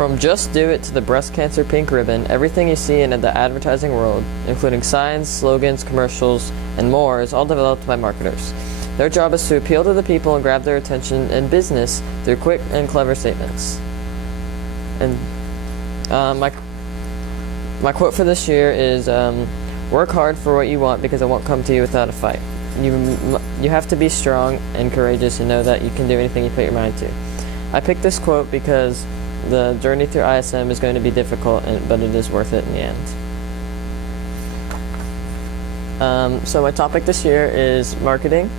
From Just Do It to the breast cancer pink ribbon, everything you see in the advertising world, including signs, slogans, commercials, and more, is all developed by marketers. Their job is to appeal to the people and grab their attention in business through quick and clever statements. And my quote for this year is, work hard for what you want because it won't come to you without a fight. You have to be strong and courageous and know that you can do anything you put your mind to. I picked this quote because the journey through ISM is going to be difficult, but it is worth it in the end. So my topic this year is marketing.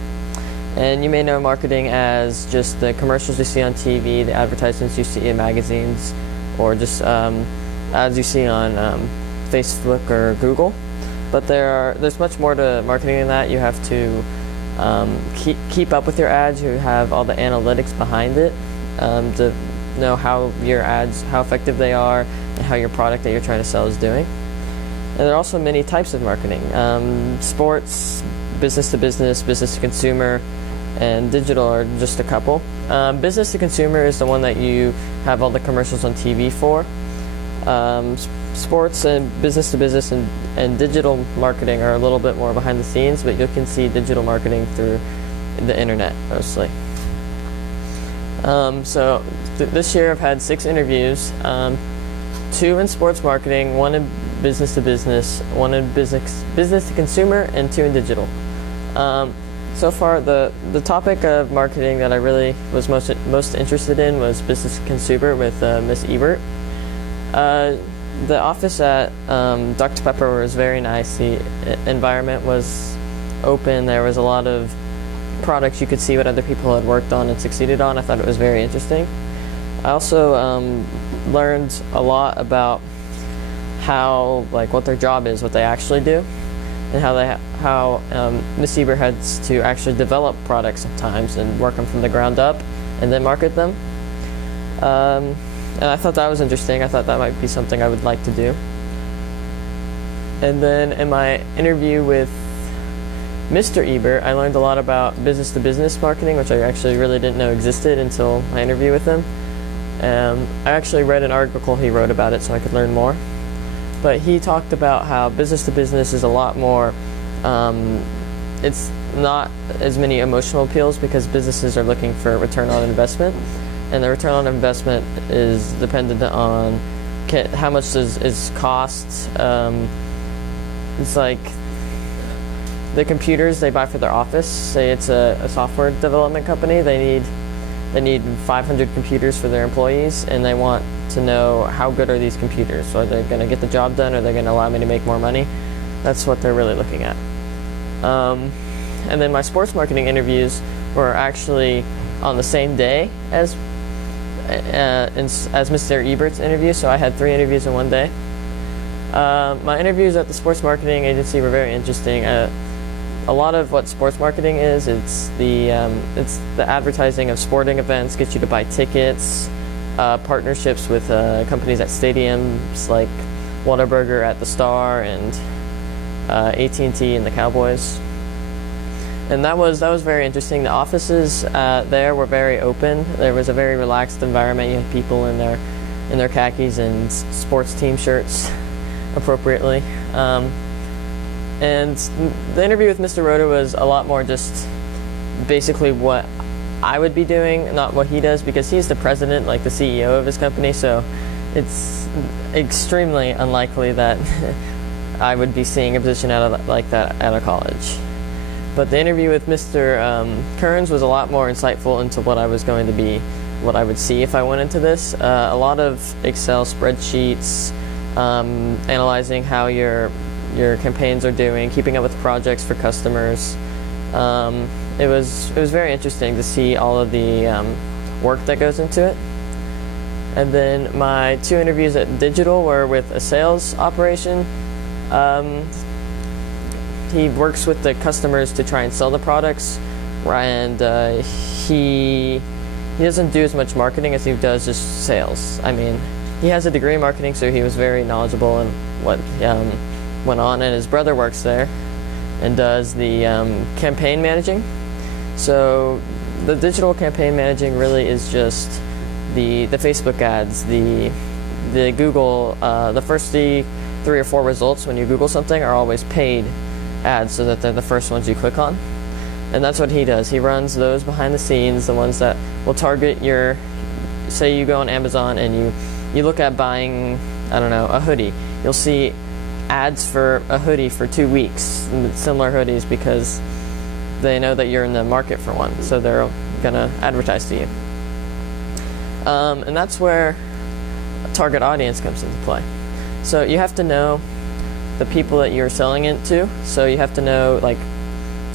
And you may know marketing as just the commercials you see on TV, the advertisements you see in magazines, or just ads you see on Facebook or Google. But there's much more to marketing than that. You have to keep up with your ads. You have all the analytics behind it to know how your ads, how effective they are, and how your product that you're trying to sell is doing. And there are also many types of marketing. Sports, business to business, business to consumer, and digital are just a couple. Business to consumer is the one that you have all the commercials on TV for. Sports and business to business and digital marketing are a little bit more behind the scenes, but you can see digital marketing through the internet mostly. So this year I've had 6 interviews, 2 in sports marketing, 1 in business to business, 1 in business to consumer, and 2 in digital. So far, the topic of marketing that I really was most interested in was business to consumer with Miss Ebert. The office at Dr. Pepper was very nice. The environment was open. There was a lot of products you could see what other people had worked on and succeeded on. I thought it was very interesting. I also learned a lot about what their job is, what they actually do, and how Miss Ebert has to actually develop products sometimes and work them from the ground up and then market them. And I thought that was interesting. I thought that might be something I would like to do. And then in my interview with Mr. Ebert, I learned a lot about business-to-business marketing, which I actually really didn't know existed until my interview with him. I actually read an article he wrote about it so I could learn more. But he talked about how business-to-business is a lot more, it's not as many emotional appeals because businesses are looking for a return on investment. And the return on investment is dependent on how much is cost. It's like the computers they buy for their office. Say it's a software development company. They need 500 computers for their employees, and they want to know how good are these computers. So are they going to get the job done? Are they going to allow me to make more money? That's what they're really looking at. And then my sports marketing interviews were actually on the same day as Mr. Ebert's interview, so I had 3 interviews in one day. My interviews at the sports marketing agency were very interesting. A lot of what sports marketing is, it's the advertising of sporting events, get you to buy tickets, partnerships with companies at stadiums like Whataburger at the Star and AT&T and the Cowboys. And that was very interesting. The offices there were very open. There was a very relaxed environment. You had people in their khakis and sports team shirts appropriately. And the interview with Mr. Rhoda was a lot more just basically what I would be doing, not what he does, because he's the president, like the CEO of his company, so it's extremely unlikely that I would be seeing a position like that at a college. But the interview with Mr. Kearns was a lot more insightful into what I was going to be, what I would see if I went into this. A lot of Excel spreadsheets, analyzing how your campaigns are doing, keeping up with projects for customers. It was very interesting to see all of the work that goes into it. And then my 2 interviews at Digital were with a sales operation. He works with the customers to try and sell the products, and he doesn't do as much marketing as he does just sales. I mean, he has a degree in marketing, so he was very knowledgeable in what went on, and his brother works there and does the campaign managing. So the digital campaign managing really is just the Facebook ads, the the Google, the first three or four results when you Google something are always paid ads, so that they're the first ones you click on. And that's what he does. He runs those behind the scenes, the ones that will target your, say you go on Amazon and you look at buying, I don't know, a hoodie. You'll see ads for a hoodie for 2 weeks, similar hoodies, because they know that you're in the market for one, so they're gonna advertise to you. And that's where a target audience comes into play. So you have to know the people that you're selling it to. So you have to know like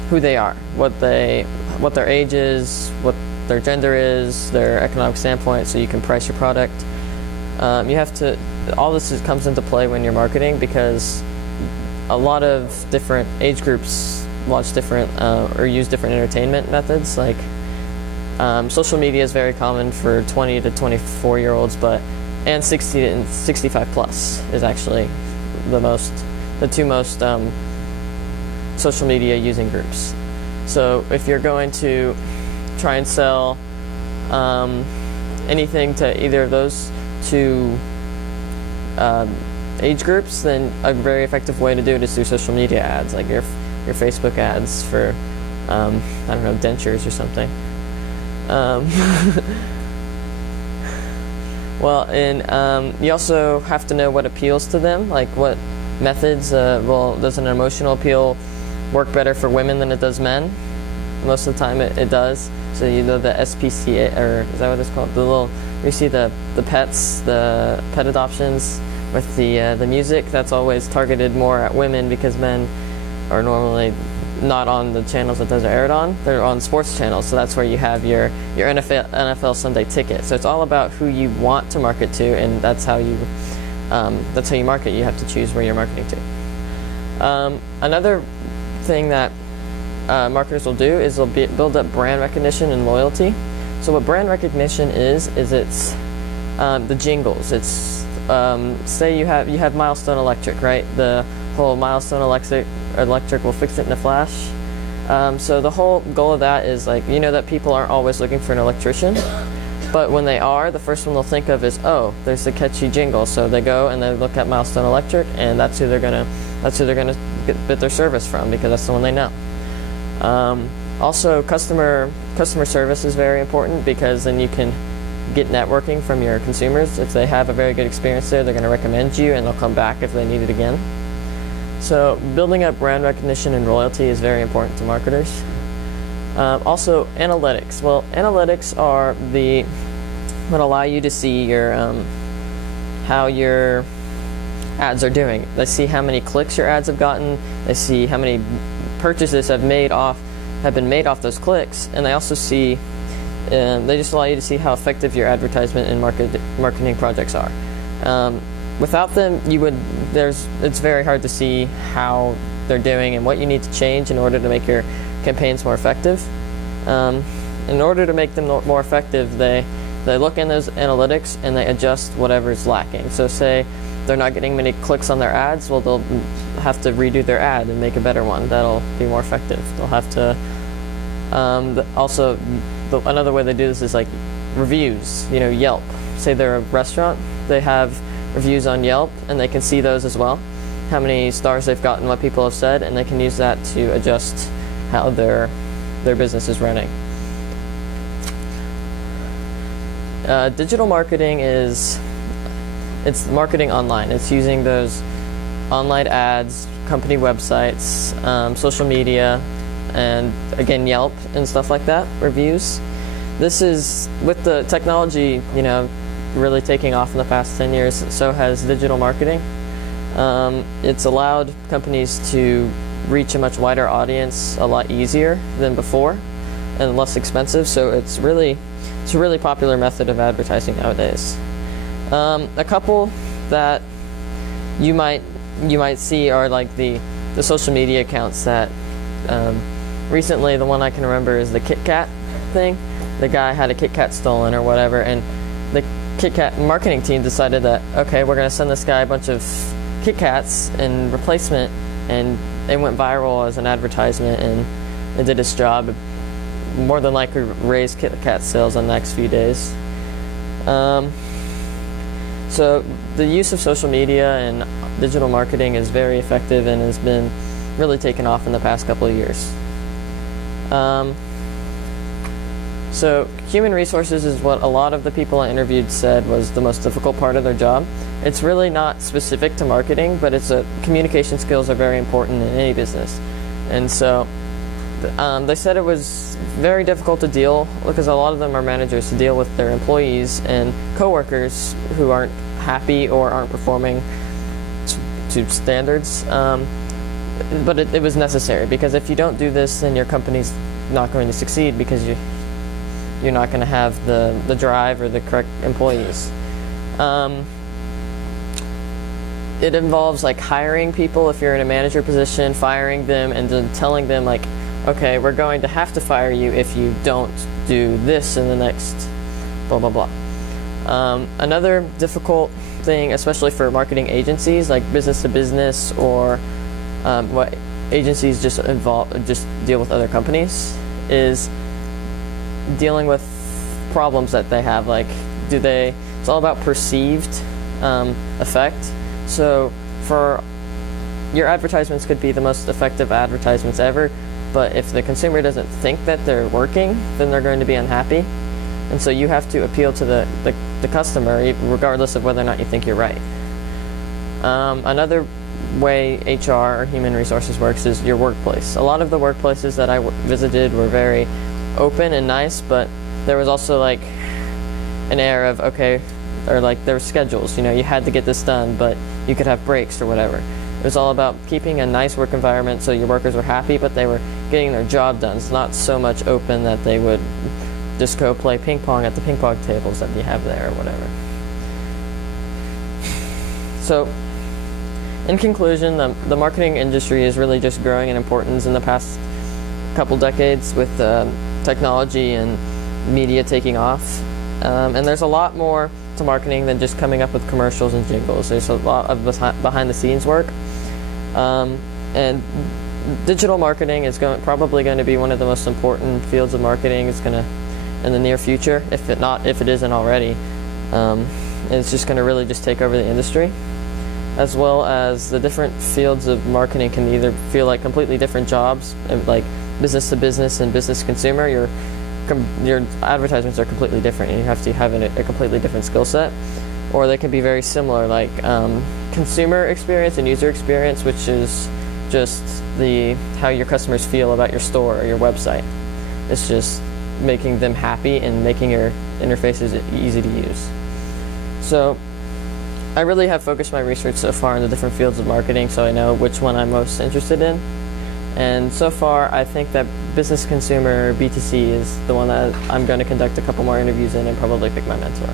who they are, what their age is, what their gender is, their economic standpoint, so you can price your product. You have to. All this comes into play when you're marketing, because a lot of different age groups watch different or use different entertainment methods. Like social media is very common for 20 to 24-year-olds, and 60 and 65 plus is actually the two most social media using groups. So if you're going to try and sell anything to either of those two age groups, then a very effective way to do it is through social media ads, like your Facebook ads for I don't know, dentures or something. Well, and you also have to know what appeals to them, like what methods. Does an emotional appeal work better for women than it does men? Most of the time it does. So you know the SPCA, or is that what it's called? The little, you see the pets, the pet adoptions with the music. That's always targeted more at women, because men are normally not on the channels that those are aired on. They're on sports channels, so that's where you have your NFL Sunday Ticket. So it's all about who you want to market to, and that's how you market. You have to choose where you're marketing to. Another thing that marketers will do is they'll build up brand recognition and loyalty. So what brand recognition is it's the jingles. It's say you have Milestone Electric, right? The whole Milestone Electric will fix it in a flash. So the whole goal of that is, like, you know that people aren't always looking for an electrician, but when they are, the first one they'll think of is, oh, there's a catchy jingle. So they go and they look at Milestone Electric, and that's who they're gonna get their service from, because that's the one they know. Also, customer service is very important, because then you can get networking from your consumers. If they have a very good experience there, they're going to recommend you, and they'll come back if they need it again. So building up brand recognition and loyalty is very important to marketers. Also, analytics. Well, analytics are what allow you to see how your ads are doing. They see how many clicks your ads have gotten. They see how many purchases have been made off those clicks, and they also see. They just allow you to see how effective your advertisement and marketing projects are. Without them, it's very hard to see how they're doing and what you need to change in order to make your campaigns more effective. In order to make them more effective, they look in those analytics and they adjust whatever's lacking. So say they're not getting many clicks on their ads, well, they'll have to redo their ad and make a better one that'll be more effective. They'll have to another way they do this is like reviews. Yelp. Say they're a restaurant, they have reviews on Yelp, and they can see those as well, how many stars they've gotten, what people have said, and they can use that to adjust how their business is running. Digital marketing it's marketing online. It's using those online ads, company websites, social media, and again Yelp and stuff like that, reviews. This is, with the technology really taking off in the past 10 years, so has digital marketing. It's allowed companies to reach a much wider audience a lot easier than before, and less expensive, so it's a really popular method of advertising nowadays. A couple that you might see are like the social media accounts that recently, the one I can remember is the Kit Kat thing. The guy had a Kit Kat stolen or whatever, and the Kit Kat marketing team decided that, okay, we're going to send this guy a bunch of Kit Kats in replacement, and it went viral as an advertisement, and it did its job. More than likely raised Kit Kat sales in the next few days. So the use of social media and digital marketing is very effective and has been really taken off in the past couple of years. So human resources is what a lot of the people I interviewed said was the most difficult part of their job. It's really not specific to marketing, but communication skills are very important in any business. And so they said it was very difficult to deal, because a lot of them are managers, to deal with their employees and coworkers who aren't happy or aren't performing to standards. But it was necessary, because if you don't do this, then your company's not going to succeed, because you're not going to have the drive or the correct employees. It involves like hiring people if you're in a manager position, firing them, and then telling them like, okay, we're going to have to fire you if you don't do this in the next blah blah blah. Another difficult thing, especially for marketing agencies like business to business, or what agencies just deal with other companies, is dealing with problems that they have. Like, it's all about perceived effect. So for your advertisements could be the most effective advertisements ever, but if the consumer doesn't think that they're working, then they're going to be unhappy. And so you have to appeal to the customer, regardless of whether or not you think you're right. Another way HR or human resources works is your workplace. A lot of the workplaces that I visited were very open and nice, but there was also like an air of, okay, or like there were schedules, you had to get this done, but you could have breaks or whatever. It was all about keeping a nice work environment so your workers were happy, but they were getting their job done. It's not so much open that they would just go play ping pong at the ping pong tables that you have there or whatever. So, in conclusion, the marketing industry is really just growing in importance in the past couple decades with technology and media taking off. And there's a lot more to marketing than just coming up with commercials and jingles. There's a lot of behind the scenes work. And digital marketing is probably going to be one of the most important fields of marketing. It's going to, in the near future, if it isn't already. It's just going to really just take over the industry, as well as the different fields of marketing can either feel like completely different jobs, like business to business and business to consumer. Your advertisements are completely different, and you have to have a completely different skill set. Or they can be very similar, like consumer experience and user experience, which is just how your customers feel about your store or your website. It's just making them happy and making your interfaces easy to use. So I really have focused my research so far in the different fields of marketing, so I know which one I'm most interested in. And so far, I think that business consumer, B2C, is the one that I'm going to conduct a couple more interviews in and probably pick my mentor.